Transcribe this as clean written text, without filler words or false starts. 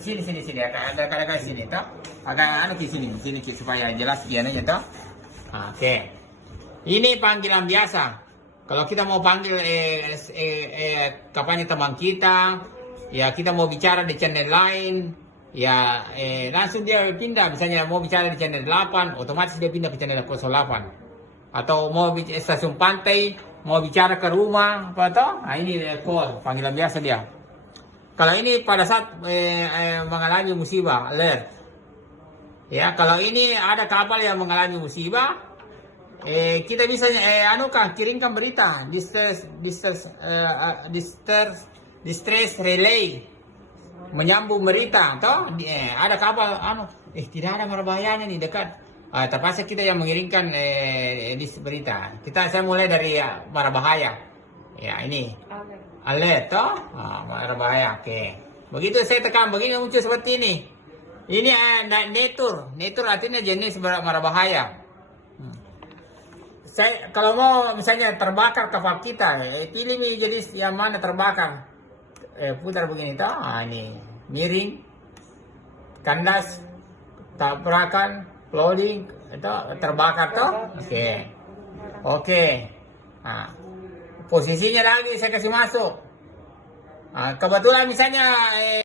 sini ada sini toh. Agak ke sini supaya jelas biarnya toh. Oke. Ini panggilan biasa. Kalau kita mau panggil kapan teman kita, ya kita mau bicara di channel lain, ya langsung dia pindah. Misalnya mau bicara di channel 8, otomatis dia pindah ke channel 08. Atau mau bicara stasiun pantai, mau bicara ke rumah, apa toh? Nah ini call, panggilan biasa dia. Kalau ini pada saat mengalami musibah, alert. Ya, kalau ini ada kapal yang mengalami musibah, kita bisa kirimkan berita distress relay, menyambung berita toh. Ada kapal tidak ada berbahayanya nih dekat, terpaksa kita yang mengirimkan berita. Saya mulai dari berbahaya ya, ini alert toh, berbahaya. Oke, begitu saya tekan begini muncul seperti ini nature artinya jenis berbahaya. Kalau mau misalnya terbakar kapal kita, pilih nih jenis yang mana terbakar. Putar begini toh. Ini miring, kandas, tabrakan, flooding, itu terbakar toh. Oke. Nah, posisinya lagi saya kasih masuk. Kebetulan misalnya